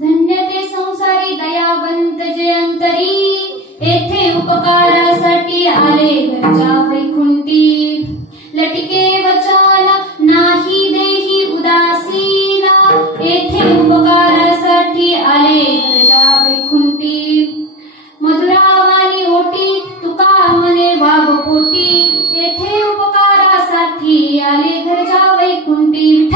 धन्य ते संसारी दयावंत जे अंतरी, येथे उपकारासाठी आले घरच्या वैकुंठी। लटके वचाला नाही देही उदासीला, येथे उपकारासाठी आले घरच्या वैकुंठी। मधुरावाणी ओटी तुका मने वाव पोटी, येथे उपकारासाठी आले घरच्या वैकुंठी।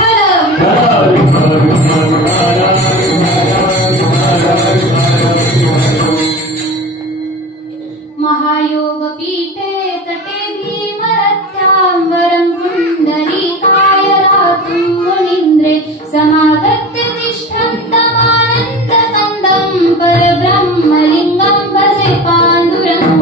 महायोग पीठे तटे भीमरत्याम्बरं पुंडरीकाय रातुं मुनीन्द्रे, समागत्य तिष्ठन्तमानन्दकन्दं परब्रह्मलिङ्गं भजे पाण्डुरङ्गं।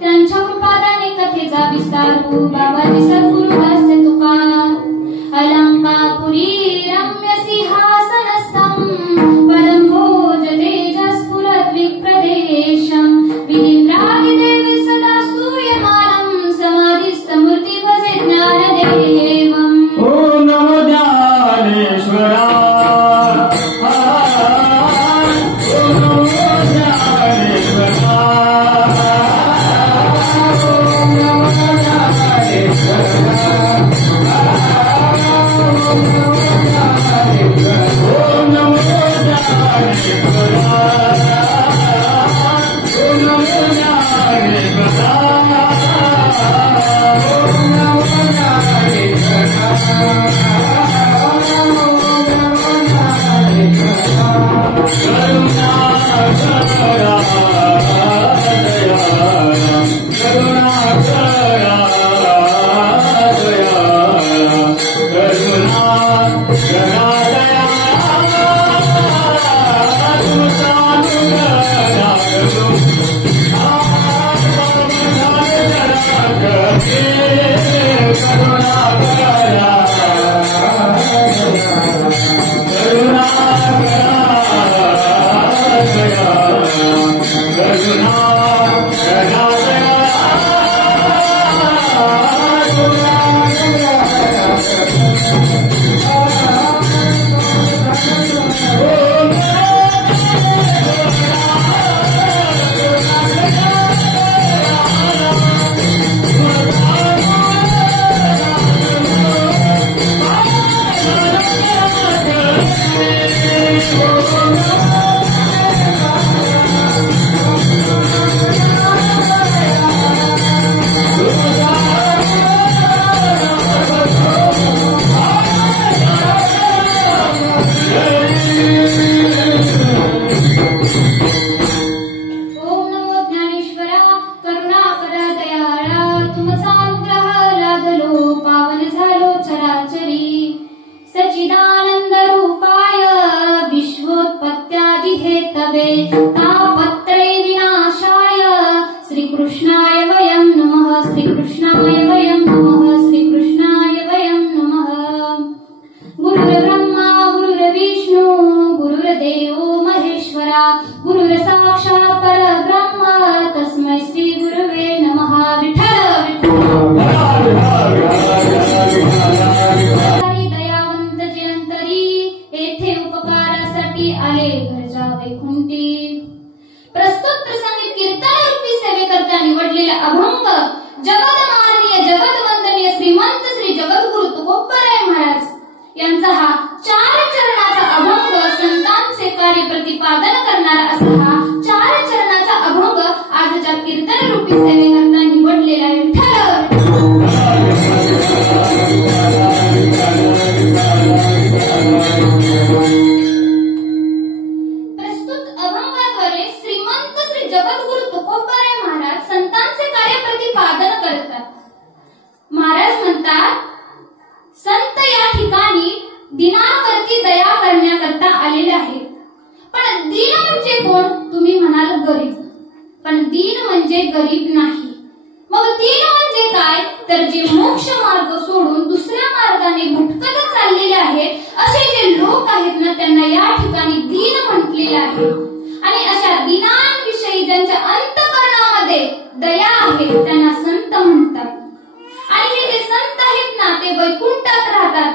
त्यांच्या कृपादाने कथेचा विस्तारू बाबाजी सद्गुरुदास तुका। अलंकापुरी रम्य सिंहासनस्थं परमभोज तेजस्फुरद् विप्रदेशं, विनिद्रादिदेव सदा स्तूयमानं समाधिस्थमूर्ति भजे ज्ञानदेवम्। ओम नमो ज्ञानेश्वरा, ओम नमो ज्ञानेश्वरा, ओम नमो ज्ञानेश्वरा। श्रीकृष्णाय वयं नमः श्रीकृष्णाय वयं नमः श्रीकृष्णाय वयं नमः। गुरुर्ब्रह्मा गुरुर्विष्णू गुरुर्देवो महेश्वरा गुरुर्साक्षात् परब्रह्म तस्मै श्री गुरुवे नमः। विठ्ठल दयावंत जयंतरी येथे उपकारासाठी आले घरच्या वैकुंठी। प्रस्तुत प्रसंगी कीर्तन रूपी सेवेकरता निवडलेला अभंग जगतमाननीय जगतवंदनीय श्रीमंत श्री जगद्गुरु तुकोबराय महाराज यांचा हा 4 चरणाचा अभंग संतांचे कार्य प्रतिपादन करणारा असा हा 4 चरणाचा अभंग आजच्या कीर्तन रूपी सेवेकरता निवडलेला आहे। प्रस्तुत अभंगाद्वारे श्रीमंत श्री जगद्गुरु तुकोबराय महाराज संतांचे कार्य प्रतिपादन करतात। महाराज म्हणतात, संत या ठिकाणी दिनांवरती दया करण्याकरता आलेले आहेत। पण दीन म्हणजे कोण? तुम्ही म्हणाल गरीब, पण दीन म्हणजे गरीब नाही। मग दीन म्हणजे काय? तर जे मोक्ष मार्ग सोडून दुसऱ्या मार्गाने भटकत चाललेले आहेत असे जे लोक आहेत ना, त्यांना या ठिकाणी दीन म्हटलेले आहे। आणि अशा दीनांविषयी ज्यांच्या अंतःकरणामध्ये दया आहे त्यांना संत म्हणतात। आणि हे जे संत आहेत ना, ते वैकुंठात राहतात,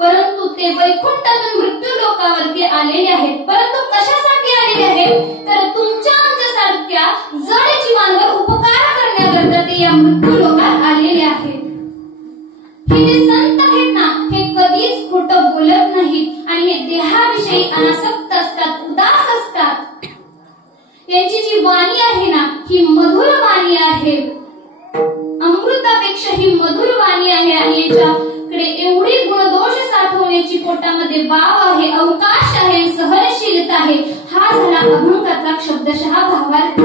परंतु ते वैकुंठातून मृत्यू लोकावरती आलेले आहेत। परंतु कशासाठी आलेले आहेत? तर तुमच्या आमच्यासारख्या जड जीवांवर उपकार करण्याकरता ते या मृत्यू लोकात आलेले आहेत। हे जे संत आहेत ना, हे कधीच खोटं बोलत नाहीत आणि हे देहाविषयी अनासक्त असतात, उदास असतात। यांची जी वाणी आहे ना, ही मधुर वाणी आहे, अमृतापेक्षा ही मधुर वाणी आहे। आणि याच्याकडे एवढी गुणदोष साठवण्याची पोटामध्ये वाव आहे, अवकाश आहे, सहनशीलता आहे। हा झाला अभंगाचा शब्दशः भावार्थ।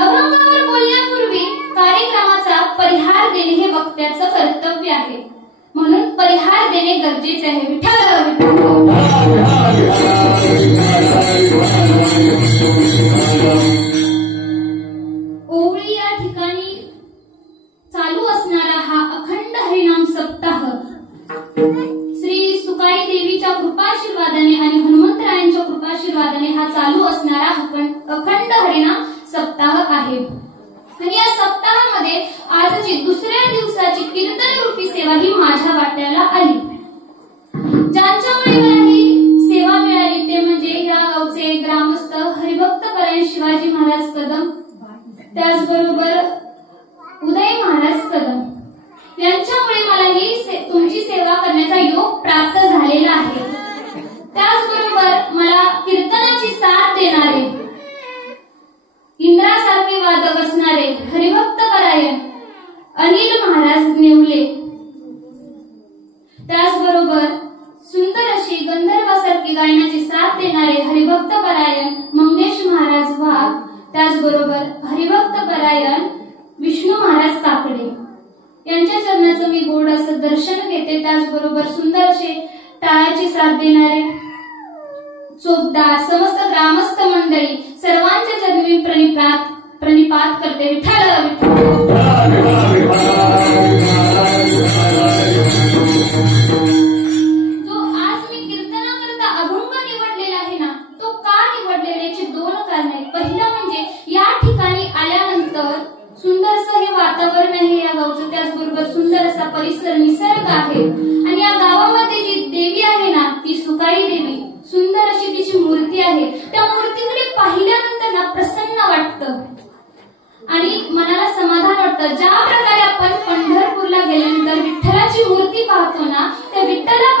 अभंगावर बोलण्यापूर्वी कार्यक्रमाचा परिहार देणे हे वक्त्याचं कर्तव्य आहे, म्हणून परिहार देणे गरजेचे आहे। विठ्ठल ओवळी या ठिकाणी चालू असणारा हा अखंड हरिनाम सप्ताह श्री सुकाई देवीच्या कृपाशीर्वादाने आणि हनुमंतरायांच्या कृपाशीर्वादाने हा चालू असणारा अखंड हरिनाम सप्ताह आहे। आणि या सप्ताहामध्ये आजची दुसऱ्या दिवसाची कीर्तन रूपी सेवा ही माझ्या वाट्याला आली। ज्यांच्यामुळे मला ही सेवा मिळाली ते म्हणजे या गावचे ग्रामस्थ हरिभक्त परायण शिवाजी महाराज कदम, त्याचबरोबर उदय महाराज कदम यांच्यामुळे मला ही तुमची सेवा करण्याचा योग प्राप्त झालेला आहे। त्याचबरोबर मला कीर्तनाची साथ देणारे, इंद्रासारखे वादक असणारे हरिभक्त परायण अनिल महाराज नेवले, त्याचबरोबर सुंदर अशी गंधर्वासारखी गायनाची साथ देणारे हरिभक्त परायण मंगेश महाराज वाघ, त्याचबरोबर हरिभक्त परायण विष्णू महाराज काकडे यांच्या चरणाचं मी गोड असं दर्शन घेते। त्याचबरोबर सुंदर असे टाळ्याची साथ देणारे चोपदार समस्त ग्रामस्थ मंडळी सर्वांच्या चरणी प्रणिपात करते। विठ्ठल जो आज मी कीर्तनाकरता अभंग निवडलेला आहे ना, तो का निवडलेला याची 2 कारण आहेत। पहिलं म्हणजे या ठिकाणी आल्यानंतर सुंदरसं हे वातावरण आहे या गावचं, त्याचबरोबर सुंदर असा परिसर निसर्ग आहे। आणि या गावामध्ये जी देवी आहे ना, ती सुकाई देवी, सुंदर अशी तिची मूर्ती आहे। त्या मूर्तीकडे पाहिल्यानंतर ना प्रसन्न वाटतं आणि मनाला समाधान वाटतं। ज्या प्रकारे आपण पंढरपूरला गेल्यानंतर विठ्ठलाची मूर्ती पाहतो ना, त्या विठ्ठलाला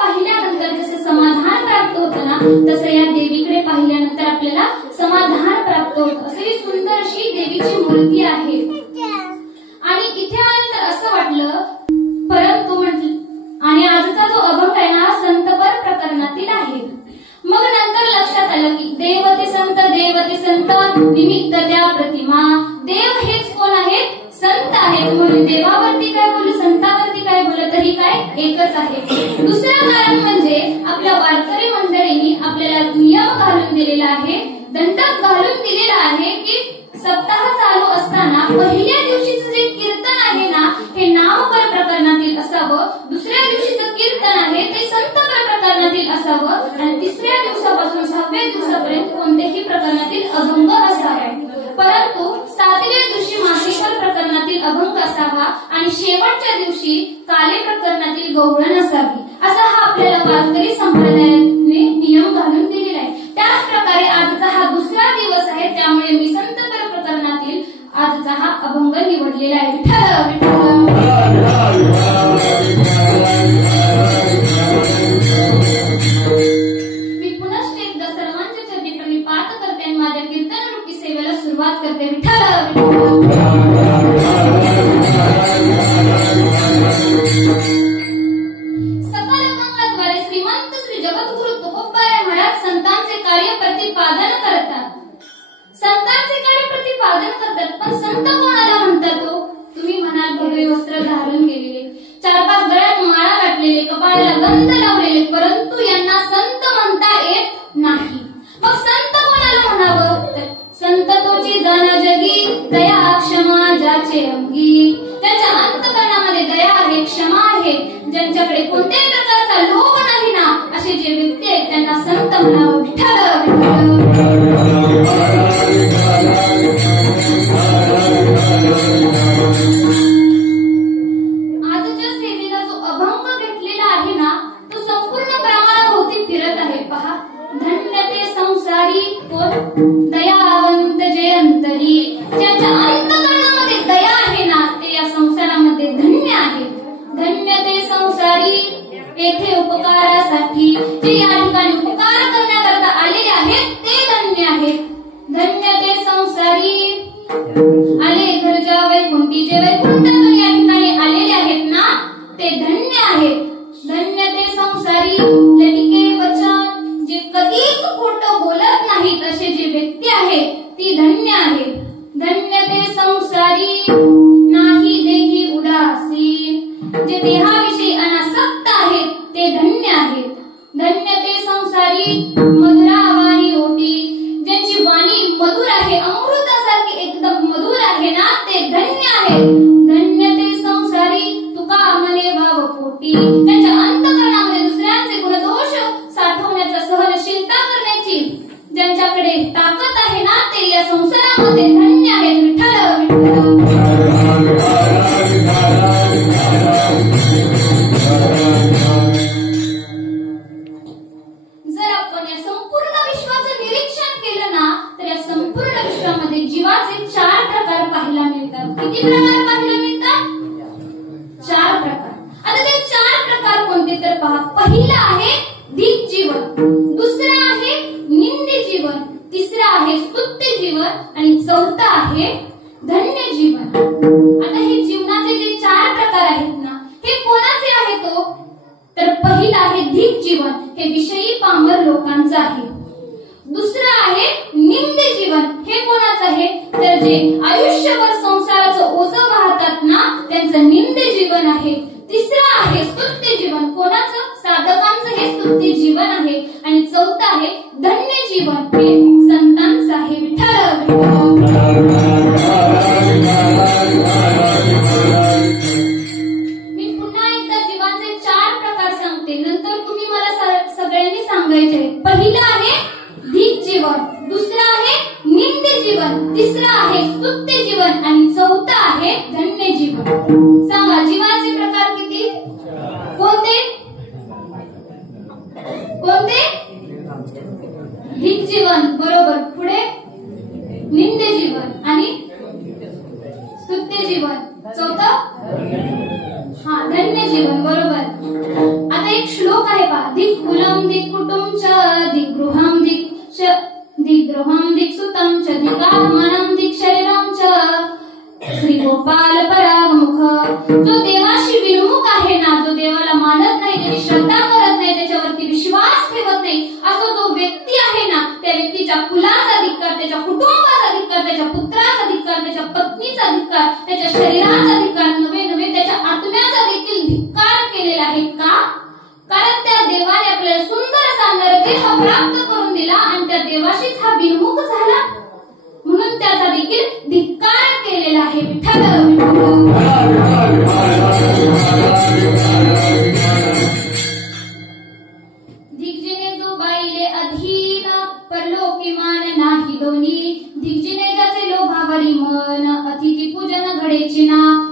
पाहिल्यानंतर जसं समाधान प्राप्त होतं ना, तसं या देवीकडे पाहिल्यानंतर आपल्याला समाधान प्राप्त होतं। अशी सुंदर अशी देवीची मूर्ती आहे। आणि इथे आल्यानंतर असं वाटलं, परंतु म्हटलं, आणि आजचा जो अभंग आहे ना, संतपर प्रकरणातील आहे। मग नंतर लक्षात आलं की देवते संत निमित्त त्या प्रतिमा, देव हेच कोण आहेत? संत आहेत। म्हणून देवावरती काय बोलू, संतावरती काय बोलू, तरी काय एकच आहे। दुसरं कारण म्हणजे आपल्या वारकरी मंडळींनी आपल्याला नियम घालून दिलेला आहे, दंडक घालून दिलेला आहे की अभंग असावा आणि शेवटच्या दिवशी काले प्रकरणातील गवळण असावी, असा हा आपल्याला वारकरी संप्रदायाने नियम घालून दिलेला आहे. त्याच प्रकारे आजचा हा दुसरा दिवस आहे, त्यामुळे मी संतकर प्रकरणातील आजचा हा अभंग निवडलेला आहे. विठ्ठल विठ्ठल. मी पुनश्च एकदा सर्वांच्या चरणी प्रणिपात करते आणि माझ्या कीर्तन रूपी सेवेला सुरुवात करते. विठ्ठल सकल अभंगाद्वारे श्रीमंत श्री जगद्गुरु तुकोबाराय महाराज संतांचे कार्य प्रतिपादन करतात. संतांचे कार्य प्रतिपादन करतात, पण संत कोणाला म्हणतात हो? तुम्ही म्हणाल भगवे वस्त्र धारण केलेले, 4-5 गळ्यात माळा घातलेले, कपाळाला गंध लावलेले, परंतु यांना संत म्हणता येत नाही. मग संत कोणाला म्हणावं? तर संत तोची जाण जगी, दया क्षमा ज्याचे अंगी. त्यांच्या अंतकरणामध्ये दया आहे, क्षमा आहे, ज्यांच्याकडे कोणत्याही प्रकारचा लोभ नाही ना, असे जे व्यक्ती आहेत त्यांना संत म्हणावं. विठ्ठल आजच्या सेवेला जो अभंग घेतलेला आहे ना, तो संपूर्ण ब्रह्मांडाभोवती फिरत आहे. पहा, धन्य ते संसारी कोण? दयावंत जे अंतरी. ज्याच्या अंतकरणामध्ये दया आहे ना, ते या संसारामध्ये धन्य आहे. धन्य ते संसारी येथे उपकारासाठी, जे या ठिकाणी उपकार करण्याकरता आलेले आहेत ते धन्य आहेत. धन्य ते संसारी आले घरच्या वैकुंठी, जे वैकुंठातून या ठिकाणी आलेले आहेत ना, ते धन्य आहेत. धन्य ते संसारी लटिके वचन, जे कधीच खोटं बोलत नाहीत असे जे व्यक्ती आहे ती धन्य आहे. धन्य ते संसारी नाही देही उदासीन, जे देहाविषयी अनासक्त आहेत ते धन्य आहेत. धन्य ते संसारी मधुरावाणी ओटी, ज्यांची वाणी मधुर आहे, अमृतासारखी एकदम मधुर आहे ना, ते धन्य आहे. धन्य ते संसारी तुका मने भाव पोटी, त्यांच्या अंतकरणामध्ये दुसऱ्यांचे गुणदोष साठवण्याचा, सहनशीलता करण्याची ज्यांच्याकडे ताकद आहे ना, ते या संसारामध्ये धन्य आहेत. विठ्ठल जर आपण या संपूर्ण विश्वाचं निरीक्षण केलं ना, तर या संपूर्ण विश्वामध्ये जीवाचे 4 प्रकार पाहायला मिळतात. किती प्रकार पाहायला मिळतात? 4 प्रकार. आता ते 4 प्रकार कोणते तर पहा. पहिला आहे धिक जीवन, दुसरा आहे निंदी जीवन, तिसरा आहे स्तुत्य जीवन आणि चौथा आहे धन्य जीवन. आता हे जीवनाचे जे 4 प्रकार आहेत ना, हे कोणाचे आहेत हो? तर पहिला आहे धिक जीवन, हे विषयी पामर लोकांचं आहे. दुसरं आहे निंदी जीवन, हे कोणाचं आहे? तर जे आयुष्यभर संसाराचं ओझं वाहतात ना, त्यांचं निंदी जीवन आहे. तिसरं आहे स्तुत्य जीवन, कोणाचं? साधकांचं हे स्तुत्य जीवन आहे. आणि चौथं आहे धन्य जीवन, हे संतांचं आहे. विठ्ठल मी पुन्हा एकदा जीवांचे 4 प्रकार सांगते, नंतर तुम्ही मला सगळ्यांनी सांगायचे. पहिलं आहे धिक जीवन, दुसरं आहे निंदी जीवन, तिसरं आहे स्तुत्य जीवन आणि चौथं आहे धन्य जीवन. सांगा जीवाचे प्रकार किती? कोणते कोणते? धिक जीवन बरोबर, पुढे निंदी जीवन आणि स्तुत्य जीवन, चौथं धन्य जीवन बरोबर. आता एक श्लोक आहे पहा. धिक कुलम धिक कुटुंब च धिक गृहम धिक गृहम धिक सुतम च धिकात्मनम धिक शरीरम च श्री गोपाल परागमुख. जो देवाशी विमुख आहे ना, जो देवाला मानत नाही, त्याची श्रद्धा करत नाही, त्याच्यावरती विश्वास ठेवत नाही, असा जो व्यक्ती आहे ना, त्या व्यक्तीच्या कुलाचा धिक्कार, त्याच्या कुटुंबाचा धिक्कार, त्याच्या पुत्राचा धिक्कार, त्याच्या पत्नीचा धिक्कार, त्याच्या शरीराचा धिक्कार, नव्हे त्याच्या आत्म्याचा देखील धिक्कार केलेला आहे. का? कारण त्या देवाने आपल्याला सुंदर असा नरदेह प्राप्त करून दिला आणि त्या देवाशीच हा विमुख झाला, म्हणून त्याचा देखील धिक्कार केलेला आहे. धिकजिने जो बाईले अधीन, परलोकी मान नाही दोन्ही. धिकजिने ज्याचे लोभावरी मन, अतिथी पूजन घडेचे ना.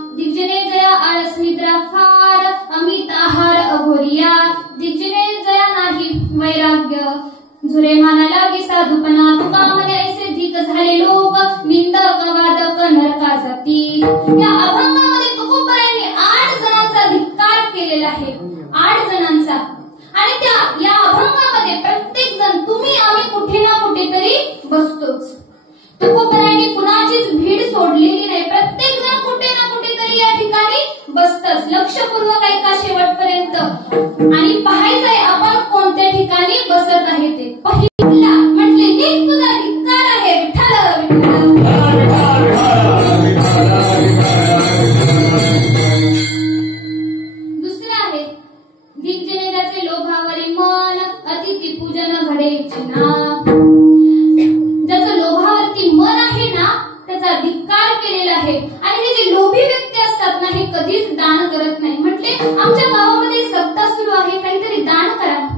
धिक्कार केलेला आहे. आणि हे जे लोभी व्यक्ती असतात ना हे कधीच दान करत नाही. म्हटले आमच्या गावामध्ये सप्ताह सुरू आहे, काहीतरी दान करा.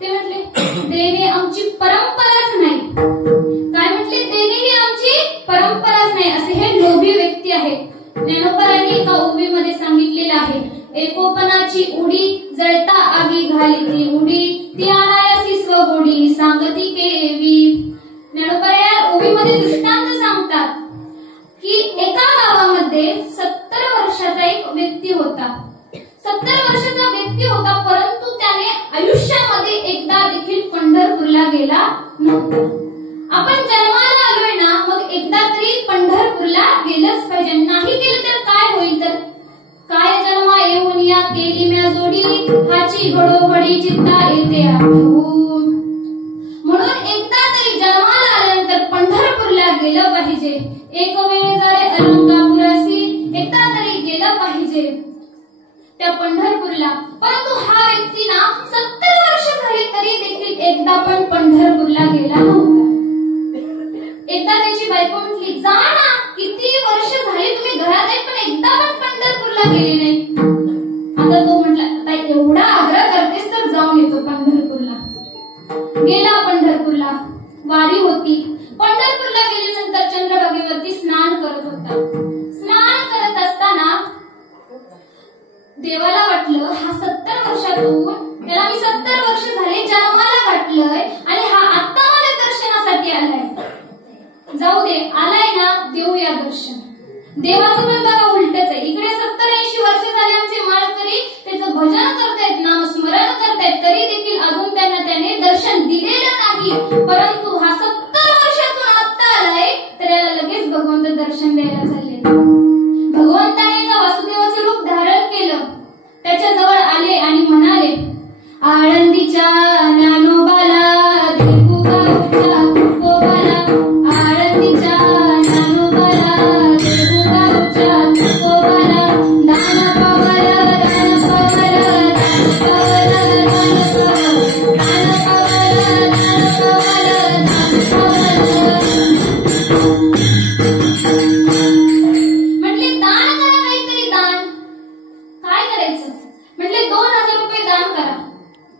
ते म्हटले देणे आमची परंपराच नाही. काय म्हटले? देणे ही आमची परंपराच नाही, असे हे लोभी व्यक्ती आहेत. ज्ञानोबांनी एका ओवीमध्ये सांगितलेलं आहे, एकोपनाची उडी जळता आगी घाली ती उडी, ती आणायसी स्वगोडी सांगती केवी. ज्ञानोबा या ओवीमध्ये दृष्टांत सांगतात की एका गावामध्ये 70 वर्षाचा एक व्यक्ती होता. 70 वर्षाचा व्यक्ती होता, परंतु त्याने आयुष्यामध्ये एकदा देखील पंढरपूरला गेला नव्हता. आपण जन्माला आलोय ना, मग एकदा तरी पंढरपूरला गेलंच पाहिजे. नाही गेलं तर काय होईल? तर काय जन्मा येऊन या केली म्या जोडी, हाची घडोघडी चित्ता येते आठवून. म्हणून एकदा तरी जन्माला आल्यानंतर पंढरपूरला गेलं पाहिजे. एक वेळ जरे अलंकापुरासी, एकदा तरी गेलं पाहिजे त्या पंढरपूरला. परंतु हा व्यक्ती ना 70 वर्ष झाली तरी देखील एकदा पण पंढरपूरला गेला नव्हता. एकदा त्याची बायको म्हटली, जा ना, किती वर्ष झाली तुम्ही घरात आहे पण एकदा पण पंढरपूरला गेले नाही. आता तो म्हटला, आता एवढा आग्रह करतेस तर जाऊन येतो पंढरपूरला. गेला पंढरपूरला. वारी होती. पंढरपूरला गेल्यानंतर चंद्रभागेवरती स्नान करत होता. स्नान करत असताना देवाला वाटलं, हा 70 वर्षातून त्याला मी 70 वर्ष झाले जन्माला वाटलंय आणि हा आता माझ्या दर्शनासाठी आलाय. जाऊ दे, आलाय ना, देऊया दर्शन. देवाचं पण बघा उलटच आहे. इकडे 70-80 वर्ष झाले आमचे माळकरी त्याचं भजन करतायत, नामस्मरण करतायत, तरी देखील अजून त्यांना त्याने दर्शन दिलेलं नाही. परंतु हा 70 वर्षातून आता आलाय तर याला लगेच भगवंत दर्शन द्यायला चालले. भगवंताने एका वासुदेवाचे रूप धारण केलं. त्याच्या जवळ आले आणि म्हणाले, आळंदीच्या ज्ञानोबाला देहू गावच्या तुकोबाला, आळंदीच्या ज्ञानोबाला देहू गावच्या तुकोबाला, दान पावला दान पावला दान पावला दान पावला दान पावला दान पावला दान पावला. म्हटले दान करा, काहीतरी दान. काय करायचं? म्हटले 2000 रुपये दान करा.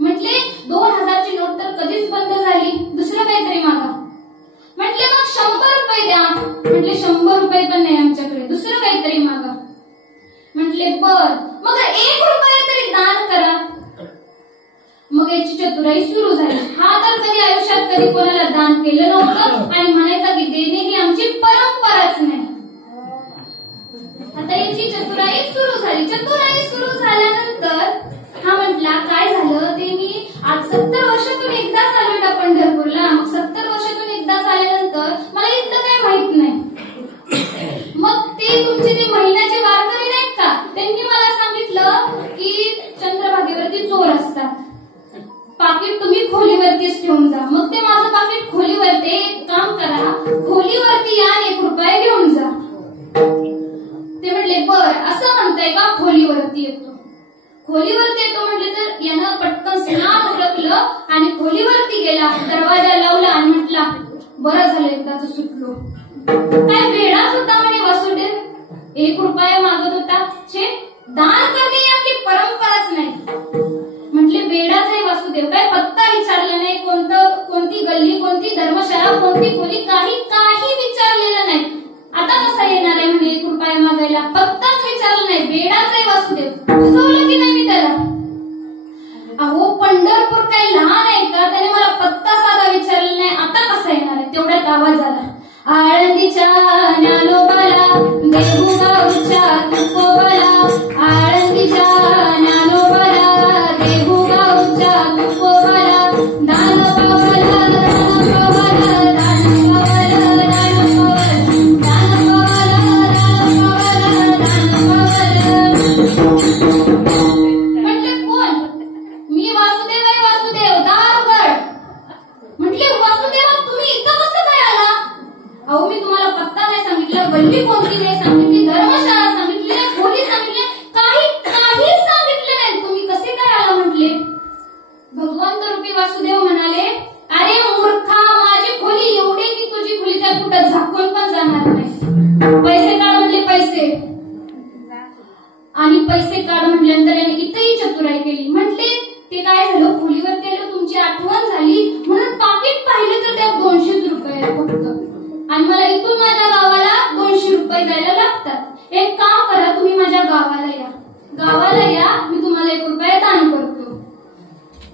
म्हटले 2000 ची नोट तर कधीच बंद झाली, दुसरं काहीतरी मागा. म्हटले मग 100 रुपये द्या. म्हटले 100 रुपये पण नाही आमच्याकडे, दुसरं काहीतरी मागा. म्हटले बर, मग 1 रुपया तरी दान करा. मग याची चतुराई सुरू झाली. हा तर कधी आयुष्यात कधी कोणाला दान केलं नव्हतं आणि म्हणायचा की देणे ही आमची परंपराच नाही. आता याची चतुराई सुरू झाली. चतुराई सुरू झाल्यानंतर हा म्हटला, काय झालं ते मी आज 70 वर्षातून एकदाच आलोय ना पंढरपूरला. मग 70 वर्षातून एकदाच आल्यानंतर मला इतकं काही माहित नाही. मग ते तुमचे ते महिन्याचे वारकरी नाहीत का, त्यांनी मला सांगितलं की चंद्रभागेवरती चोर असतात, पाकिट तुम्ही खोलीवरतीच ठेवून जा. मग ते माझं पाकिट खोलीवरती, एक काम करा, खोलीवरती या 1 रुपया घेऊन जा. ते म्हटले बर, असं म्हणताय का? खोलीवरती येतो. खोलीवरती येतो म्हटले तर यानं पटकन स्नान उरकलं आणि खोलीवरती गेला. दरवाजा लावला आणि म्हटला, बरं झालं एकदाच सुटलो. काय वेडाच होता म्हणे वासुदेव, 1 रुपया मागत होता. छे, दान करणे ही आपली परंपराच नाही. म्हटले वेडाच आहे वासुदेव, काय पत्ता विचारला नाही, कोणती गल्ली, कोणती धर्मशाळा, कोणती खोली, काही विचारलेलं नाही. आता कसा येणार आहे म्हणे 1 रुपया मागायला? पत्ताच विचारला नाही. वेडाच आहे वासुदेव. फसवलं की नाही मी त्याला? अहो पंढरपूर काही लहान आहे का? त्याने मला पत्ता साधा विचारला नाही. आता कसा येणार आहे? तेवढ्यात आवाज आला, आळंदीच्या ज्ञानोबाला देहू गावच्या तुकोबाला, आळंदीच्या ज्ञानोबाला देहू गावच्या तुकोबाला, दान पावला दान पावला दान पावला दान पावला दान पावला दान पावला दान पावला. म्हटले कोण? मी वासुदेव आहे, वासुदेव, दार उघड. म्हटले वासुदेव तुम्ही इथं कसं काय आला? अहो मी तुम्हाला पत्ता नाही सांगितला, गल्ली कोणती नाही सांगितली, धर्मशाळा सांगितली नाही, खोली सांगितली, काही सांगितलं नाही, तुम्ही कसे काय आला? म्हटले भगवंत रूपी वासुदेव म्हणाले, अरे मूर्खा, माझी खोली एवढी की तुझी खोली त्या कुठं झाकून पण जाणार नाही. पैसे काढ म्हटल्यानंतर याने इथंही चतुराई केली. म्हटले ते काय झालं, खोलीवरती आलो, तुमची आठवण झाली म्हणून पाकिट पाहिलं तर त्यात 200 रुपये फक्त, आणि मला इथून माझ्या गावाला 200 रुपये द्यायला लागतात. एक काम करा, तुम्ही माझ्या गावाला या, मी तुम्हाला 1 रुपया दान करतो.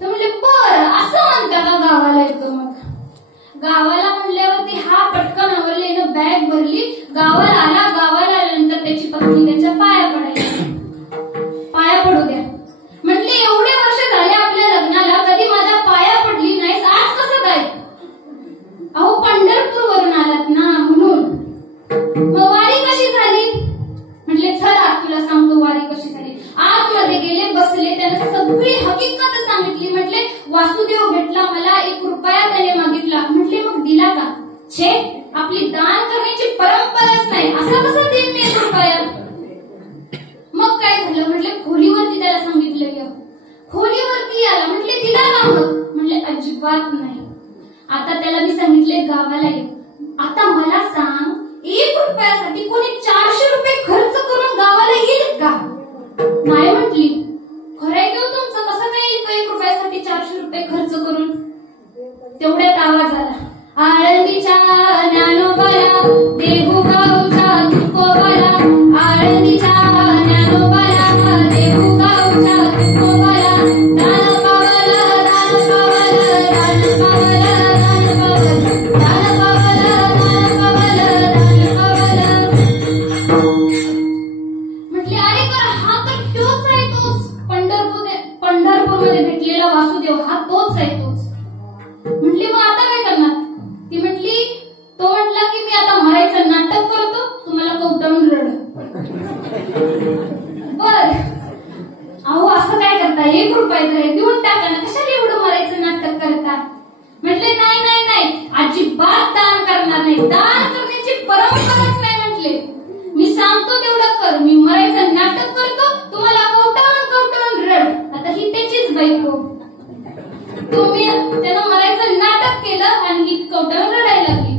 तर म्हणले बरं, असं म्हणता का गावाला येतो. मग गावाला म्हणल्यावरती हा पटकन आवरलेलं बॅग भरली, गावाला आल्यानंतर त्याची पत्नी त्याच्या पाया पडू द्या. म्हटले एवढे वर्ष झाले आपल्या लग्नाला, कधी माझ्या पाया पडली नाहीस, आज कसं काय. अहो पंढरपूर वरून आलात ना म्हणून. मग वारी कशी झाली. म्हटले चला तुला सांगतो वारी कशी झाली. आतमध्ये गेले, बसले, त्याने सगळी हकीकत सांगितली. म्हटले वासुदेव भेटला मला, 1 रुपया त्याने मागितला. म्हटले मग दिला का. छे, आपली दान करण्याची परंपराच नाही, असं कसं देईन मी 1 रुपया. मग काय झालं. म्हटले खोलीवरती त्याला सांगितलं, खोलीवरती आला. म्हटले दिला का मग. म्हटले अजिबात नाही. आता त्याला मी सांगितले गावाला ये. आता मला सांग, 1 रुपयासाठी कोणी 400 रुपये खर्च करून गावाला येईल का. नाही म्हटली. खरंय घेऊ तुमचं, कसं काय येईल 1 रुपयासाठी 400 रुपये खर्च करून. तेवढ्यात आवाज आला, आळंदीच्या ज्ञानोबाला, देहूगावच्या तुकोबाला, आळंदीच्या ज्ञानोबाला, देहूगावच्या तुकोबाला, दान पावला, दान पावला, दान पावला, दान पावला, दान पावला, दान पावला, दान पावला. म्हटले अरे कर, हा तर तोच आहे, तोच पंढरपूरमध्ये भेटलेला वासुदेव, हा तोच आहे, तोच. म्हटली मग आता काय करणार. ती म्हटली, तो म्हटला की मी आता मरायचं नाटक करतो, तुम्हाला कौटवून रड. बर, अहो असं काय करता, 1 रुपया तरी देऊन टाका ना, कशाला एवढं मरायचं नाटक करता. म्हटले नाही नाही नाही, अजिबात दान करणार नाही, दान करण्याची परंपराच नाही. म्हटले मी सांगतो तेवढं कर, मी मरायचं नाटक करतो, तुम्हाला कौटवून रड. आता ही त्याचीच बायको. तुम्ही त्यानं मरायचं नाटक केलं आणि ही कौटवून रडायला लागली.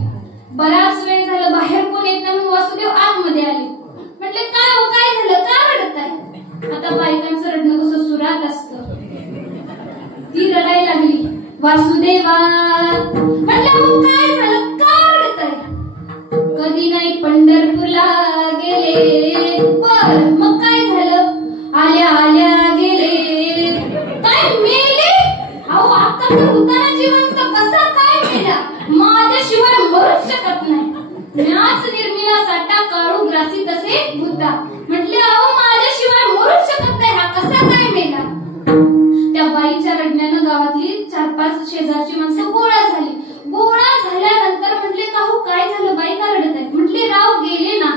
बराच वेळ झालं, बाहेर कोण येत नाही म्हणून वासुदेव आतमध्ये आले. म्हटले काय हो, काय झालं, का रडताय. आता बायकांचं रडणं कसं सुरात असतं. ती रडायला लागली, वासुदेवा. म्हटलं मग काय झालं, का रडताय. कधी नाही पंढरपूरला गेले. बर, मग काय झालं. आल्या आल्या गेले. काय मेले. अहो आता तर उतारा जिवंत, कसा काय मेला. माझ्याशिवाय मरूच शकत नाही. म्याच निर्मिला साठा, काळू ग्रासी तसे भूता. म्हटले अहो माझ्याशिवाय मरूच शकत नाही, हा कसा काय मेला. त्या बाईच्या रडण्यानं गावातली 4-5 शेजारची माणसं गोळा झाली. गोळा झाल्यानंतर म्हटले का हो काय झालं, बाई का रडत आहे. म्हटले राव गेले ना.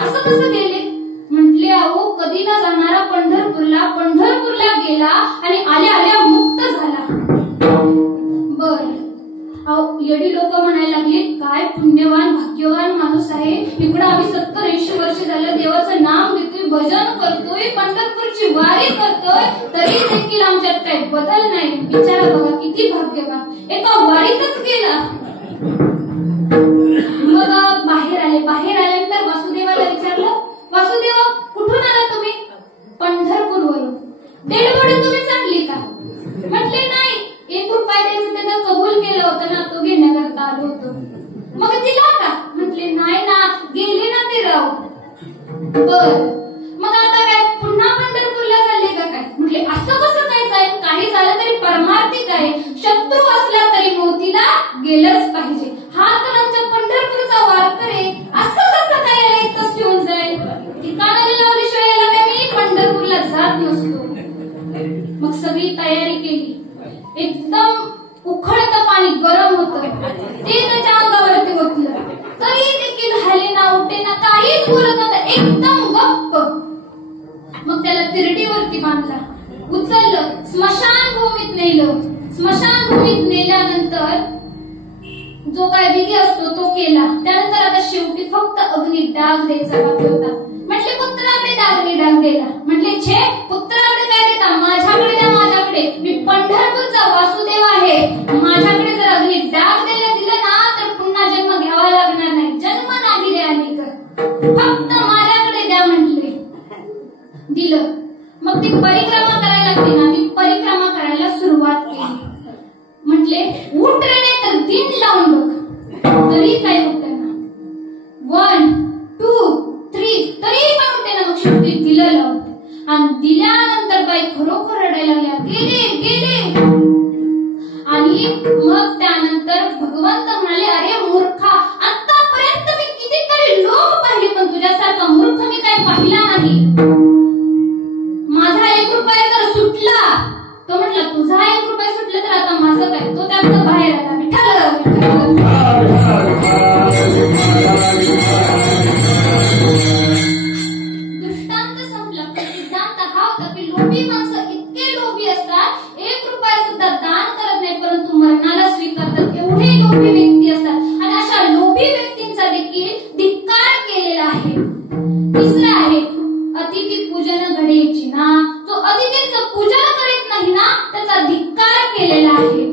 असं कसं गेले. म्हटले अहो कधी ना जाणारा पंढरपूरला गेला आणि आल्या आल्या मुक्त झाला. बर, अहो येडी लोक म्हणायला लागली, काय पुण्यवान भाग्यवान माणूस आहे. इकडं आम्ही 70-80 वर्ष झालं देवाचं नाम घेतोय, भजन करतोय, पंढरपूरची वारी करतोय, तरी देखील आमच्यात काही बदल नाही. विचारा बघा किती भाग्यवान, एका वारीतच गेला. मग बाहेर आल्यानंतर वासुदेवाला विचारलं, वासुदेव कुठून आला तुम्ही. पंढरपूरवरून. डेडबोडी तुम्ही चांगली का. म्हटले नाही, 1 रुपया द्यायचं त्यानं कबूल केलं होतं ना, तो घेण्याकरता आलो होतो. मग दिला का. म्हटले नाही ना, गेले ना ते राव. बर, मग आता काय पुन्हा पंढरपूरला चालले का काय. म्हटले असं कसं काय जाईल, काही झालं तरी परमार्थिक आहे, शत्रू असला तरी मोतीला गेलंच पाहिजे. हा तर आमच्या पंढरपूरचा वारकरी, असं कसं काय आहे, इथंच ठेवून जाईल. ठिकाणाला लावल्याशिवाय काय मी पंढरपूरला जात नसतो. मग सगळी तयारी केली. एकदम उखळतं पाणी गरम होतं, ते त्याच्या अंगावरती ओतलं, तरी देखील हाले ना उठे ना, काहीच बोलत नव्हतं, एकदम गप्प. मग त्याला तिरडीवरती बांधला, उचललं, स्मशानभूमीत नेलं. स्मशानभूमीत नेल्यानंतर जो काय विधी असतो तो केला. त्यानंतर आता शेवटी फक्त अग्नी डाग द्यायचा बाकी होता. म्हटले पुत्राकडे अग्नी डाग दिला. म्हटले छे, पुत्राकडे काय देता, माझ्याकडे द्या, माझ्याकडे. मी पंढरपूरचा वासुदेव आहे, माझ्याकडे जर अग्नी डाग द्यायला दिलं ना तर पुन्हा जन्म घ्यावा लागणार नाही, जन्म नाही द्या, फक्त माझ्याकडे द्या. म्हटले दिलं. मग ती परिक्रमा करायला लागते ना, ती परिक्रमा करायला सुरुवात केली. म्हटले उठ रे तर दिन लावून बघ, तरी काय होत ना. 1 2 3 तरी पण होते ना. मग शेवटी दिलं लावते आणि दिल्यानंतर बाई खरोखर रडायला लागल्या, गेले गेले. आणि मग त्यानंतर भगवंत म्हणाले, अरे मूर्खा, आतापर्यंत मी कितीतरी लोक पाहिले पण तुझ्यासारखा मूर्ख मी काय पाहिला नाही. माझा 1 रुपया तर सुटला. तो म्हटला तुझा 1 रुपया सुटला तर आता माझं काय. तो त्यातनं बाहेर आला. दृष्टांत संपला. सिद्धांत हा होता की लोभी माणसं इतके लोभी असतात, 1 रुपया सुद्धा दान करत नाही परंतु मरणाला स्वीकारतात. एवढे लोभी व्यक्ती असतात आणि अशा लोभी व्यक्तींचा देखील धिक्कार केलेला आहे. तिसरा आहे अतिथी पूजन घडेची ना. जो अतिथींचं पूजन करीत नाही ना त्याचा धिक्कार केलेला आहे.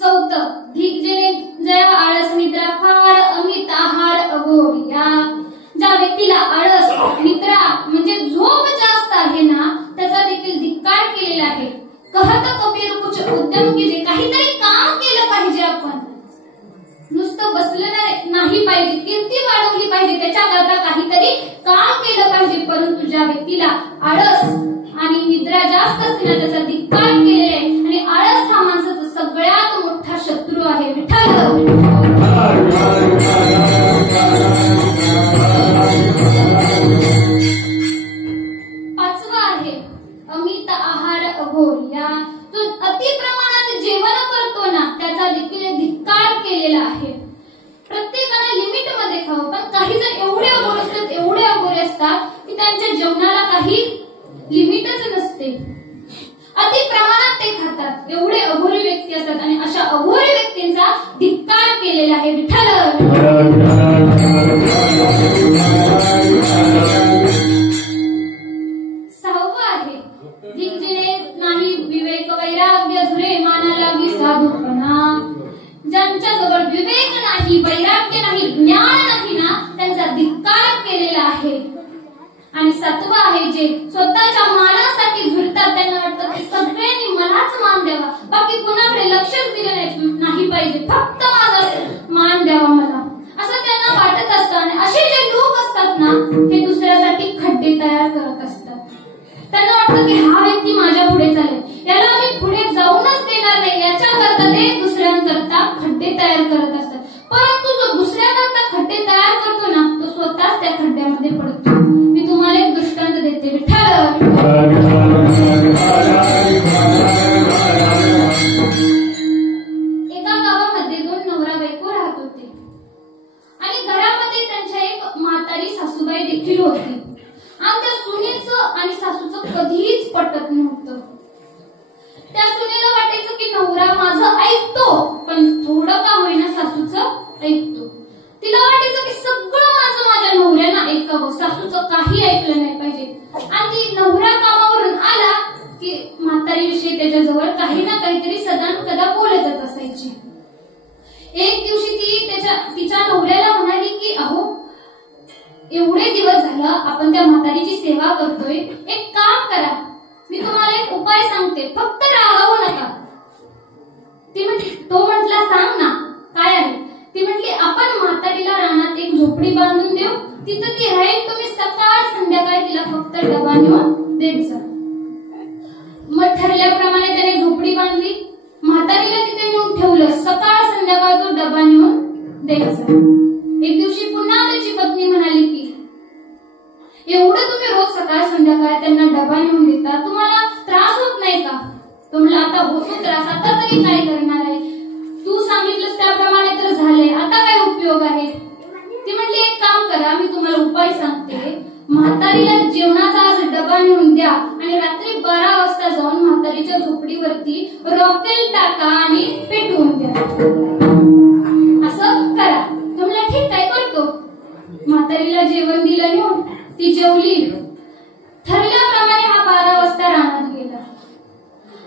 चौथं धिक जया आळस निद्रा फार अमित आहार अघोरिया. ज्या व्यक्तीला आळस निद्रा म्हणजे झोप जास्त आहे ना त्याचा देखील धिक्कार केलेला आहे. कहत कबीर कुछ उद्यम कीजिए. काहीतरी काम केलं पाहिजे. आपण नुसतं बसलं नाही पाहिजे, कीर्ती वाढवली पाहिजे, त्याच्याकरता काहीतरी काम केलं पाहिजे. परंतु ज्या व्यक्तीला आळस आणि निद्रा जास्त असते ना त्याचा धिक्कार केलेला आहे. आणि आळस हा माणसाचा सगळ्यात मोठा शत्रू आहे. विठ्ठल पाचवा आहे अमित आहार अघोरिया. जो अति प्रमाणात जेवण करतो ना त्याचा देखील धिक्कार केलेला आहे. प्रत्येकाने लिमिट मध्ये खावं, पण काही जण एवढे अघोर असतात, एवढे अघोरे असतात की त्यांच्या जेवणाला काही लिमिटच नसते. अति प्रमाणात ते खातात. एवढे अघोरी व्यक्ती असतात आणि अशा अघोरी व्यक्तींचा धिक्कार केलेला आहे. विठ्ठल सहावं आहे धिक्जेने नाही विवेक वैराग्य झुरे माना लागी साधूपणा. ज्यांच्याजवळ विवेक नाही, वैराग्य नाही, ज्ञान नाही ना त्यांचा धिक्कार केलेला आहे. आणि सातवा आहे जे स्वतःच्या मानासाठी झुरतात. त्यांना वाटतं की सगळ्यांनी मलाच मान द्यावा, बाकी कुणाकडे लक्षच दिलं नाही पाहिजे, फक्त माझा मान द्यावा मला, असं त्यांना वाटत असतं. आणि असे जे लोक असतात ना हे दुसऱ्यासाठी खड्डे तयार करत असतात. त्यांना वाटतं की हा व्यक्ती माझ्या पुढे चालेल, याला मी पुढे जाऊनच देणार नाही, याच्याकरता ते दुसऱ्यांकरता खड्डे तयार करत असतात. परंतु जो दुसऱ्याकरता खड्डे तयार करतो ना तो स्वतःच त्या खड्ड्यामध्ये पडतो. मी तुम्हाला एक दृष्टांत देते. विठ्ठल एका गावामध्ये 2 नवरा बायको राहत होते आणि घरामध्ये त्यांच्या एक म्हातारी सासूबाई देखील होती. आणि त्या सुनेचं आणि सासूचं कधीच पटत नव्हतं. त्या सुनेला वाटायचं की नवरा माझं ऐकतो पण थोडं का होईना सासूचं ऐकतो. तिला वाटायचं की सगळं माझं माझ्या नवऱ्यानं ऐकावं, सासूचं काही ऐकलं नाही पाहिजे. आणि ती नवरा कामावरून आला की म्हातारी विषयी त्याच्याजवळ काही ना काहीतरी सदा कदा बोलतच असायची. एक दिवशी ती तिच्या नवऱ्याला म्हणाली की अहो एवढे दिवस झालं आपण त्या म्हातारीची सेवा करतोय, एक काम करा, मी तुम्हाला एक उपाय सांगते, फक्त रागावू नका. तो म्हटला सांग ना काय आहे. ती म्हटली आपण म्हातारीला रानात एक झोपडी बांधून देऊ, तिथं ती राहील, तुम्ही सकाळ संध्याकाळ तिला फक्त डबा नेऊन देत जा. मग ठरल्याप्रमाणे त्याने झोपडी बांधली, म्हातारीला तिथे नेऊन ठेवलं, सकाळ संध्याकाळ तो डबा नेऊन द्यायचा. एक दिवशी पुन्हा त्याची पत्नी म्हणाली की एवढं तुम्ही रोज सकाळ संध्याकाळ त्यांना डबा नेऊन देता, तुम्हाला त्रास होत नाही का. तो म्हणला आता होतो त्रास, आता तरी काय करणार आहे, तू सांगितलंस त्याप्रमाणे तर झालंय, आता काय उपयोग आहे. ती म्हटली एक काम करा, मी तुम्हाला उपाय सांगते, म्हातारीला जेवणाचा आज डबा नेऊन द्या आणि रात्री 12 वाजता जाऊन म्हातारीच्या झोपडीवरती रॉकेल टाका आणि पेटवून द्या, असं करा. तो म्हणला ठीक आहे करतो. म्हातारीला जेवण दिलं नेऊन, ती जेवली. ठरल्याप्रमाणे हा 12 वाजता रानात गेला.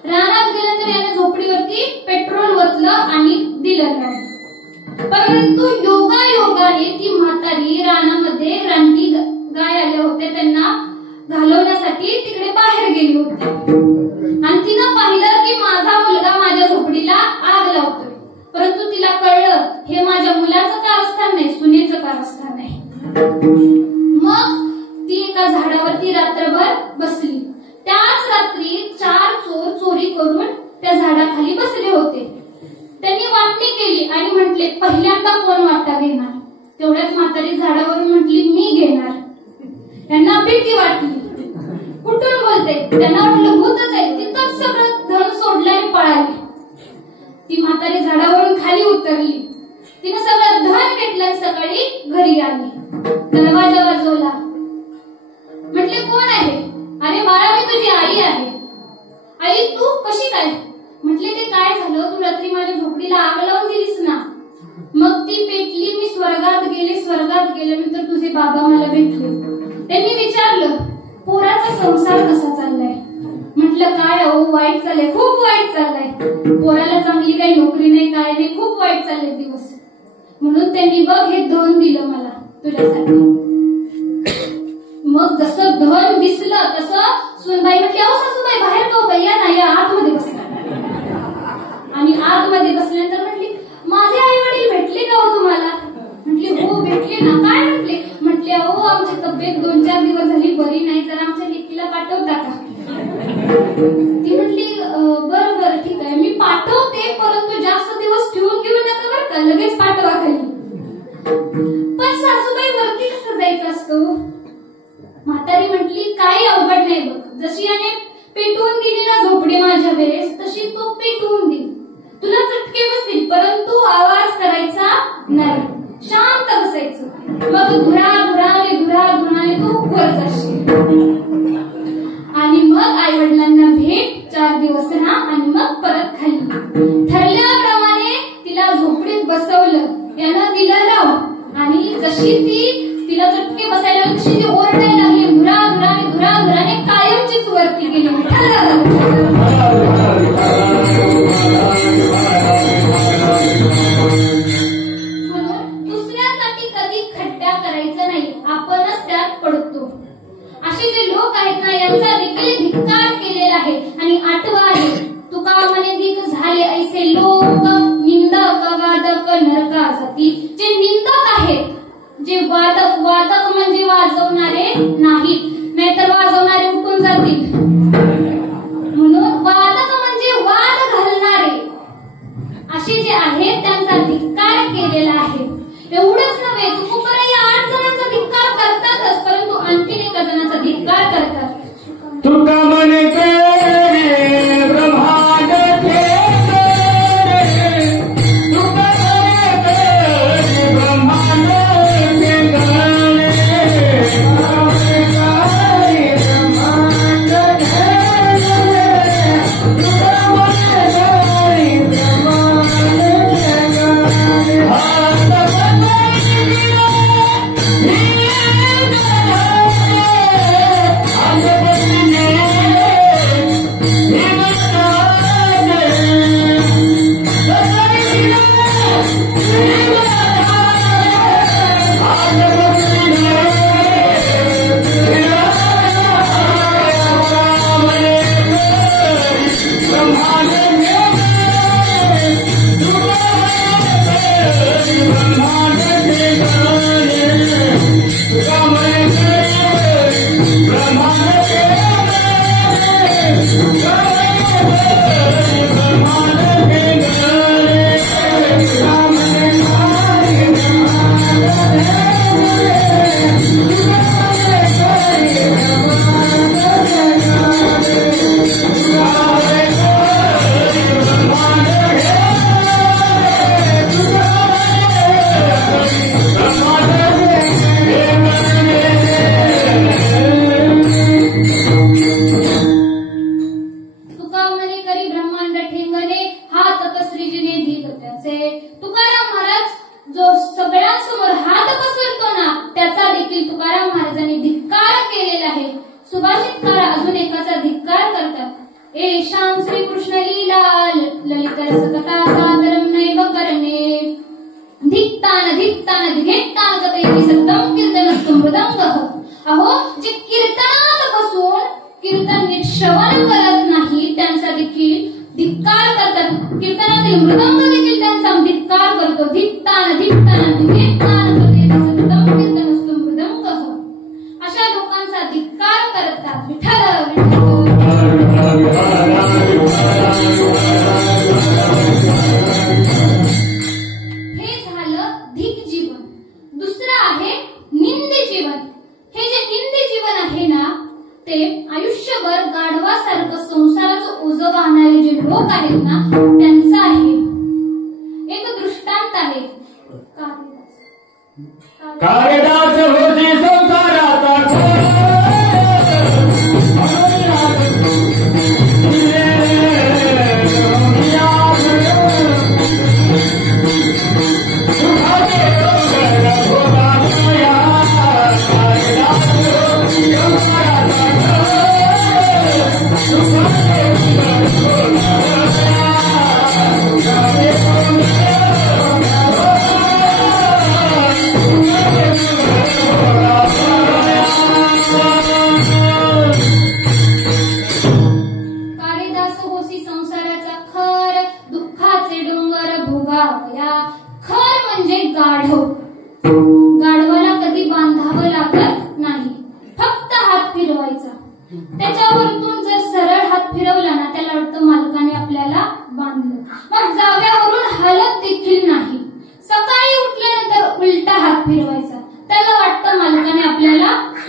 रानात गेल्यानंतर याने झोपडीवरती पेट्रोल ओतलं आणि दिलं नाही. परंतु योगायोगाने ती म्हातारी रानामध्ये रानटी गाय आले होते त्यांना घालवण्यासाठी तिकडे मग ती एका झाडावरती रात्रभर बसली. त्याच रात्री 4 चोर चोरी करून त्या झाडाखाली बसले होते. त्यांनी वाटणी केली आणि म्हटले, पहिल्यांदा कोण वाटा घेणार? तेवढ्याच म्हातारी झाडावरून म्हटली, मी घेणार. त्यांना भीती वाटली. कुठून बोलते? त्यांना वाटलं भूतच आहे. तिथंच सगळं धन सोडलं आणि पळाली. ती म्हातारी झाडावरून खाली उतरली. तिने सगळं धन घेतलं. सकाळी घरी आली. दरवाजा वाजवला. म्हटले, कोण आहे? अरे बाळा, मी तुझी आई आहे. आई, तू कशी काय? म्हटले, ते काय झालं, तू रात्री माझ्या झोपडीला आग लावून दिलीस ना, मग ती पेटली. मी स्वर्गात गेले. स्वर्गात गेल्यानंतर तुझे बाबा मला भेटले. त्यांनी विचारलं, पोराचा संसार कसा चाललाय? म्हटलं, काय अहो, वाईट चाललंय, खूप वाईट चाललंय. पोराला चांगली काही नोकरी नाही, काय नाही, खूप वाईट चालले दिवस. म्हणून त्यांनी बघ हे धन दिलं मला तुझ्यासाठी. मग जसं धन दिसलं तसं सुनबाई म्हटली, अहो सासूबाई, बाहेर का उभा? या ना, या आतमध्ये बसला. आणि आतमध्ये बसल्यानंतर म्हटली, माझे आई वडील भेटले का हो तुम्हाला? म्हटले, हो भेटले ना. काय म्हटले? म्हटले, अहो आमची तब्येत 2-4 दिवस झाली बरी नाही, जरा आमच्या लेकीला पाठवता का? ती म्हटली, बरं बरं ठीक आहे, मी पाठवते, परंतु जास्त दिवस ठेवून घेऊ नका बरं का, लगेच पाठवा खाली. पण सासूबाई वरती कसं जायचं असतं? म्हातारी म्हटली, काही अवघड नाही बघ. जशी याने पेटवून दिली ना झोपडी माझ्या वेळेस, तशी तू पेटवून दे. तुला चटके बसतील, परंतु आवाज करायचा नाही, शांत बसायचं. मग धुराने तू वर जाशील. आणि मग आई वडिलांना भेट, 4 दिवस राहा आणि मग परत खाली. ठरल्याप्रमाणे तिला झोपडीत बसवलं. यानं दिलं लाव. आणि जशी तिला चटके बसायला तशी ती ओरडायला लागली. धुराने कायमचीच वरती गेली. दुसऱ्यासाठी कधी खड्डा करायचा नाही, आपणच त्यात पडतो. असे जे लोक आहेत ना, यांचा देखील धिक्कार केलेला आहे. आणि 8वा आहे, तुका म्हणे दिक झाले ऐसे लोक, निंदक वादक नरका जाती. जे निंदक आहेत, जे वादक म्हणजे वाजवणारे नाहीत, नाहीतर वाजवणारे उठून जातील. म्हणून वादक म्हणजे वाद घालणारे, असे जे आहेत त्यांचा धिक्कार केलेला आहे. एवढंच नव्हे, तुकोबराई 8 जणांचा धिक्कार करतातच, परंतु आणखीन एका जणांचा धिक्कार करतात. तुका म्हणे करे ब्रह्मांड खेळे, तुका म्हणे करे ब्रह्मांड खेळे, तुका म्हणे करे ब्रह्मांड खेळे, तुका म्हणे करे ब्रह्मांड खेळे. सुभाषितकार अजून एकाचा धिक्कार करतात. ए श्याम श्री कृष्ण लीला ललित रसकथा सादरम नैव करणे धिक्तान धिघेट्टान कथयति सत्तम कीर्तनस्तु मृदंगः. अहो, जे कीर्तनात बसून कीर्तन नीट श्रवण करत नाही त्यांचा देखील धिक्कार करतात. कीर्तनातील मृदंग देखील त्यांचा धिक्कार करतो. धिक्तान धिघेट्टान कथयति सत्तम कीर्तनस्तु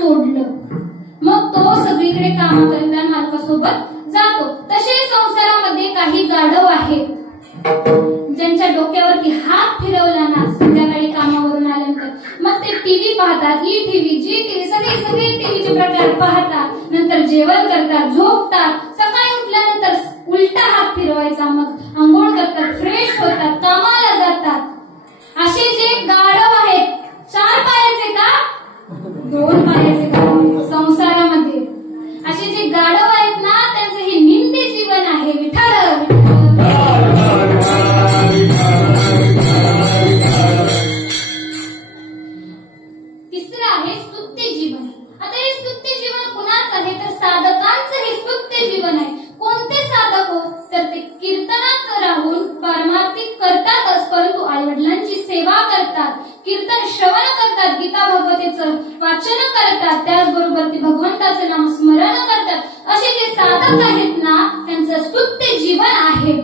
सोडलं मग तो सगळीकडे काम करता मालकासोबत जातो. तसे संसारामध्ये काही गाढव आहेत ज्यांच्या डोक्यावरती हात फिरवला ना संध्याकाळी कामावरून आल्यानंतर मग ते टीव्ही पाहतात, ई टीव्ही, जी टीव्ही, सगळे टीव्हीचे प्रकार पाहतात, नंतर जेवण करतात, झोपतात, सकाळी उठल्यानंतर उलटा हात फिरवायचा, मग आंघोळ करतात, फ्रेश होतात, कामाला जातात. असे जे गाढव आहेत 4 पायाचे का 2 पायाचे गाढव संसारामध्ये असे जे गाढव आहेत ना त्यांचं हे निंदी जीवन आहे. विठ्ठल तिसरं आहे स्तुत्य जीवन. आता हे स्तुत्य जीवन कुणाचं आहे तर साधकांचं हे स्तुत्य जीवन आहे. कोणते साधक हो तर ते कीर्तनात राहून पारमार्थिक करतातच परंतु आईवडिलांची सेवा करतात, कीर्तन श्रवण करतात, गीता भागवतेचं वाचन करतात, त्याचबरोबर ते भगवंताचं नाम स्मरण करतात. असे जे साधक आहेत ना त्यांचं स्तुत्य जीवन आहे.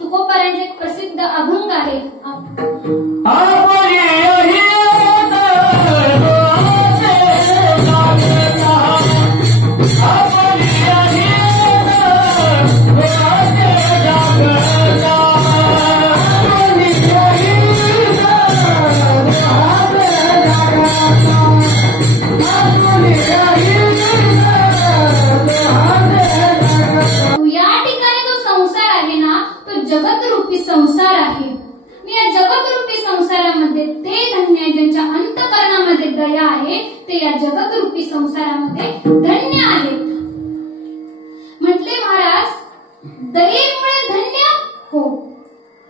तुकोबारांचे एक प्रसिद्ध अभंग आहे. जगतरूपी संसार आहे. या जगतरूपी संसारामध्ये ते धन्य आहे ज्यांच्या अंतःकरणामध्ये दया आहे, ते या जगतरूपी संसारामध्ये धन्य आहेत. म्हटले महाराज दयेमुळे धन्य हो.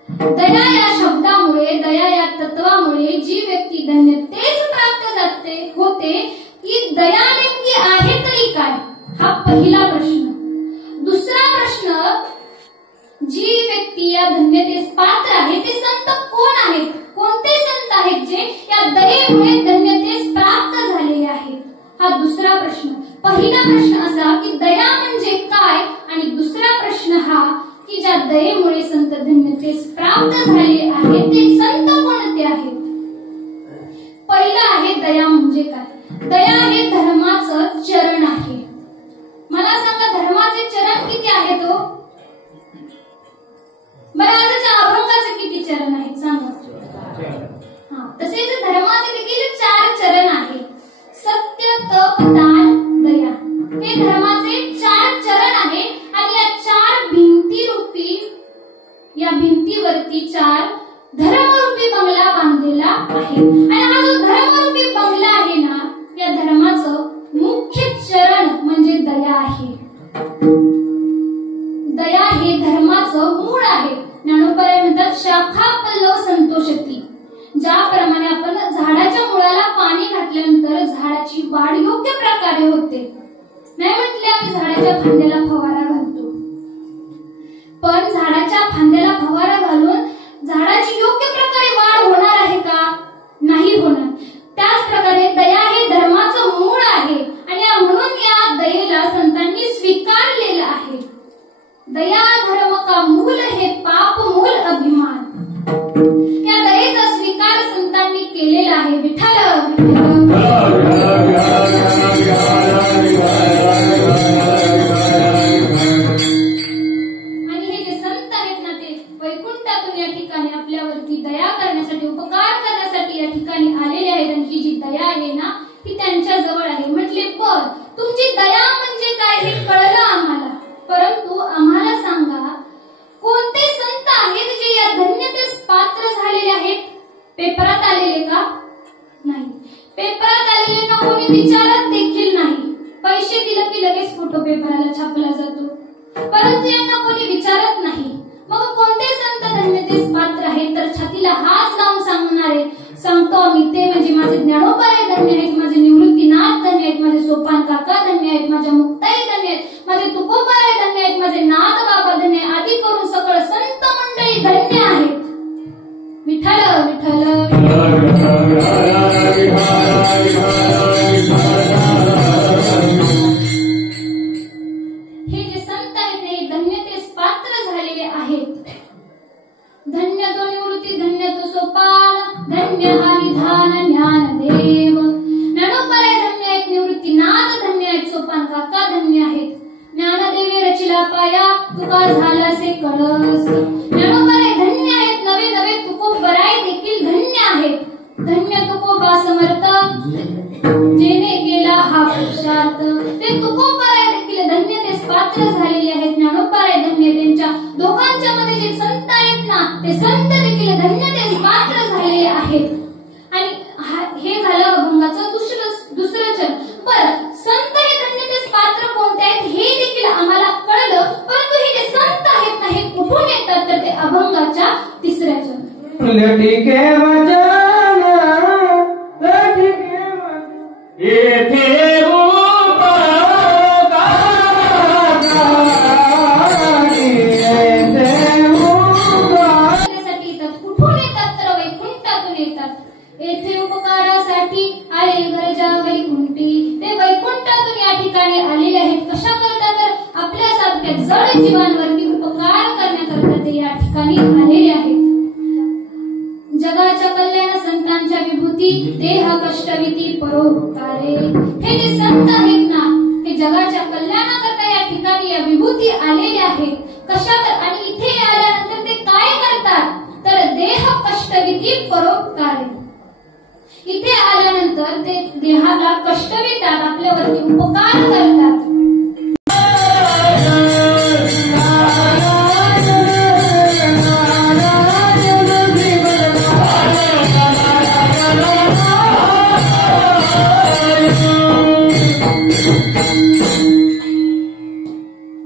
दया या शब्दामुळे, दया या तत्वामुळे जी व्यक्ती धन्य तेच प्राप्त होते की दया नेमकी आहे तरी काय, हा पहिला प्रश्न. दुसरा प्रश्न, जी व्यक्ती या धन्यतेस पात्र आहे ते संत कोण आहेत, कोणते संत आहेत जे या दयेमुळे धन्यतेस प्राप्त झालेले आहेत, हा दुसरा प्रश्न. पहिला प्रश्न असा की दया म्हणजे काय आणि दुसरा प्रश्न हा की ज्या दयेमुळे संत धन्यतेस प्राप्त झाले आहेत ते संत कोणते आहेत. पहिला आहे दया म्हणजे काय. दया हे धर्माचं चरण आहे. मला सांगा धर्माचे चरण किती आहेत हो. बरं आजच्या अभंगाचे किती चरण आहेत सांगा. तसेच धर्माचे देखील 4 चरण आहेत. सत्य, तप, दान, दया हे धर्माचे 4 चरण आहे. आणि या 4 भिंती रूपी, या भिंतीवरती 4 धर्मरूपी बंगला बांधलेला आहे. आणि हा जो धर्मरूपी बंगला आहे ना या धर्माचं मुख्य चरण म्हणजे दया आहे. दया हे धर्माचं मूळ आहे. ज्ञानोबा म्हणतात शाखा पल्लव संतोषती. ज्याप्रमाणे आपण झाडाच्या मुळाला पाणी घातल्यानंतर झाडाची वाढ योग्य प्रकारे होते. नाही म्हटले आम्ही झाडाच्या फांद्याला फवारा घालतो, पण झाडाच्या फांद्याला फवारा घालून झाडाची योग्य प्रकारे वाढ होणार आहे का, नाही होणार. त्याच प्रकारे दया हे धर्माचं मूळ आहे आणि म्हणून या दयेला संतांनी स्वीकारलेलं आहे. दया धर्म का मूल है पाप मूल अभिमान. या दयेचा स्वीकार संतांनी केलेला आहे. विठ्ठल आणि हे जे संत आहेत ना ते वैकुंठातून या ठिकाणी आपल्यावरती दया करण्यासाठी, उपकार करण्यासाठी या ठिकाणी आलेले आहेत. आणि ही जी दया आहे ना ती त्यांच्या जवळ आहे. म्हटले पण तुमची दया म्हणजे काय हे कळलं आम्हाला, परंतु आम्हाला सांगा कोणते संत आहेत जे या धन्यतेस पात्र झालेले आहेत. पेपरात आलेले का, नाही. पेपरात आलेल्यांना कोणी विचारत देखील नाही. पैसे दिले की लगेच फोटो पेपराला छापला जातो, परंतु यांना कोणी विचारत नाही. मग कोणते संत धन्यतेस पात्र आहेत तर छातीला हात लावून सांगणारे सांगतो आम्ही ते म्हणजे माझे ज्ञानोबाई धन्य आहेत, माझे निवृत्तीनाथ धन्य आहेत, माझे सोपान काका धन्य आहेत, माझ्या मुक्ताई धन्य आहेत, माझे तुकोबाई धन्य आहेत, माझे नाथ बाबा धन्य आहेत, आदी करून सकळ संत मंडळी धन्य आहेत. विठ्ठल विठ्ठल हे जे संत आहेत हे धन्यतेस पात्र झालेले आहेत. धन्य तो निवृत्ती, धन्य तो सोपान, धन्य हा निधान ज्ञानदेव. ज्ञानोबाई धन्य आहेत, निवृत्ती हा पुरुषार्थ. ते तुकोबाराय देखील धन्यतेस पात्र झालेले आहेत. ज्ञानोबाराय धन्य, त्यांच्या दोघांच्या मध्ये जे संत आहेत ना ते संत देखील धन्यतेस पात्र झालेले आहेत. आणि हे झालं अभंगाचं दुसरं चरण. बरं, संत हे धन्यतेस पात्र कोणते आहेत हे देखील आम्हाला कळलं, परंतु हे जे संत आहेत ना हे कुठून येतात तर ते अभंगाच्या तिसऱ्या चरण. लटिके वचन येथे कुठून येतात तर वैकुंठातून येतात. येथे उपकारासाठी आले गरजा वैकुंठी. ते वैकुंठातून या ठिकाणी आलेले आहेत. कशा करता तर आपल्यासारख्या जड जीवांवरती उपकार करण्याकरता ते या ठिकाणी आलेले आहेत. जगाच्या कल्याण संतांच्या विभूती देह कष्टविती परोपकारे. हे जे संत आहेत ना हे जगाच्या कल्याणाकरता या ठिकाणी या विभूती आलेले आहेत. कशा तर आणि इथे आल्यानंतर ते काय करतात तर देह कष्टविती परोपकारे. इथे आल्यानंतर ते देहाला कष्ट देतात, आपल्यावरती उपकार करतात.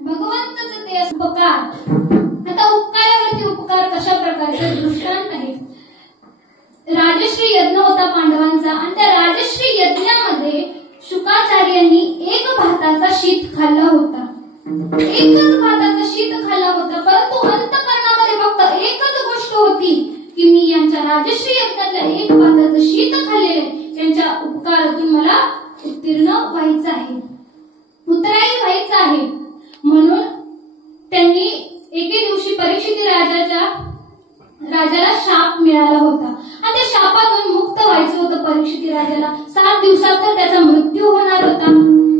भगवंताचं ते उपकार. आता उपकारावरती उपकार कशा प्रकारचे दृष्टांत आहे. राजश्री यज्ञ होता पांडवांचा आणि त्या राजश्री यज्ञामध्ये शुकाचार्यांनी एक भाताचा शीत खाल्ला होता. एकच भाताचा शीत खाल्ला होता, परंतु अंतःकरणामध्ये फक्त एकच गोष्ट होती की मी यांच्या राजश्री यज्ञातल्या एक भाताचं शीत खाल्लेले, त्यांच्या उपकारातून मला उत्तीर्ण व्हायचं आहे, उत्तरायी व्हायचं आहे. म्हणून त्यांनी एके दिवशी परीक्षित राजाला शाप मिळाला होता आणि त्या शापातून मुक्त व्हायचं होतं परीक्षित राजाला. 7 दिवसात तर त्याचा मृत्यू होणार होता.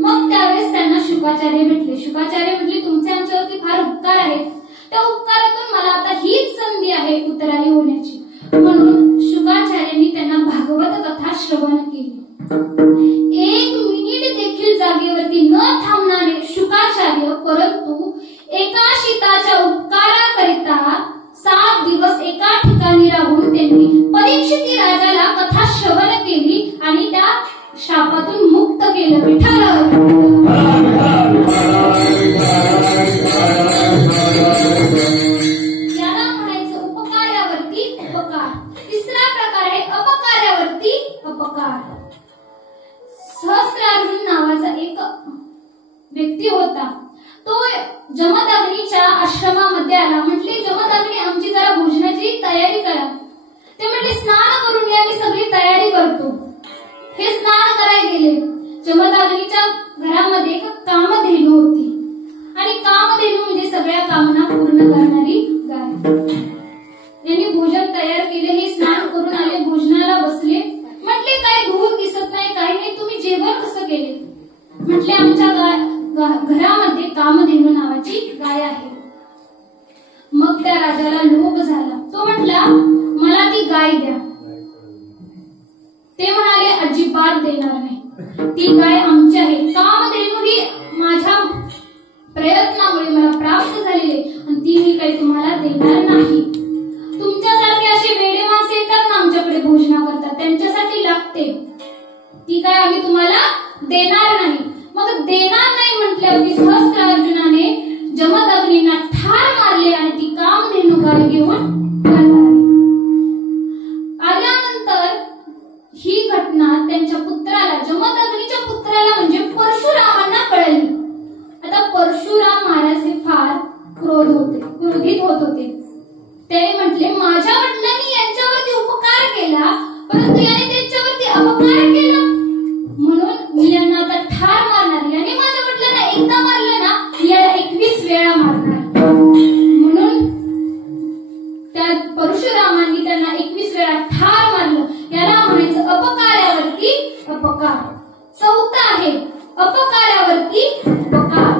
मग त्यावेळेस त्यांना शुकाचार्य भेटले. शुकाचार्य म्हटले तुमचे आमच्यावरती फार उपकार आहेत, त्या उपकारातून मला आता हीच संधी आहे उत्तरायी होण्याची. म्हणून शुकाचार्यांनी त्यांना भागवत कथा श्रवण केली. 1 मिनिट देखील जागेवरती न थांबणारे शुकाचार्य, परंतु एका शीताच्या उपकाराकरिता 7 दिवस एका ठिकाणी राहून त्यांनी परीक्षित राजाला कथा श्रवण केली आणि त्या शापातून मुक्त केलं. विठ्ठल याला म्हणायचं उपकारावरती उपकार. तिसरा प्रकार आहे अपकारावरती अपकार. सहस्रार्जुन नावाचा एक व्यक्ती होता. तो जमदग्नीच्या आश्रमामध्ये आला. म्हटले जमदग्नी आमची जरा भोजनाची तयारी करा. ते म्हटले स्नान करून या, मी सगळी तयारी करतो. हे स्नान करायला गेले. जमदग्नीच्या घरामध्ये एक कामधेनू होती आणि कामधेनू म्हणजे सगळ्या कामना पूर्ण करणारी गाय. यांनी भोजन तयार केले. हे स्नान करून आले, भोजनाला बसले. म्हटले काय धूळ दिसत नाही, काही नाही, तुम्ही जेवण कसं केले. म्हटले आमच्या घरामध्ये कामधेनू नावाची गाय आहे. मग त्या राजाला लोभ झाला. तो म्हटला मला ती गाय द्या. ते म्हणाले अजिबात देणार नाही, ती गाय आमची आहे. कामधेनू ही माझ्या प्रयत्नामुळे मला प्राप्त झालेली आणि ती मी काही तुम्हाला देणार नाही. तुमच्यासारखे असे वेडे माणसे येतात ना आमच्याकडे भोजना करतात, त्यांच्यासाठी लागते, ती काय आम्ही तुम्हाला देणार नाही. मग देणार नाही म्हटल्यावरती सहस्रार्जुनाने जमदग्नींना ठार मारले आणि ती कामधेनू गाय घेऊन आल्यानंतर ही घटना त्यांच्या पुत्राला, जमदग्नीच्या पुत्राला म्हणजे परशुरामांना कळली. आता परशुराम महाराज हे फार क्रोधित होत होते. ते म्हटले माझ्या वडिलांनी यांच्यावरती उपकार केला, परंतु याने त्यांच्यावरती अपकार केला, म्हणून मी यांना आता ठार मारणार. याने माझ्या वडिलांना एकदा मारलं ना, याला 21 वेळा मारणार. म्हणून त्या परशुरामांनी त्यांना 21 वेळा ठार मारलं. याला म्हणायचं अपकारावरती अपकार. चौथा आहे अपकारावरती उपकार.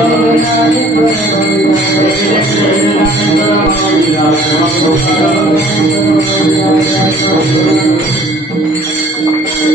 Hare ज्ञानेश्वर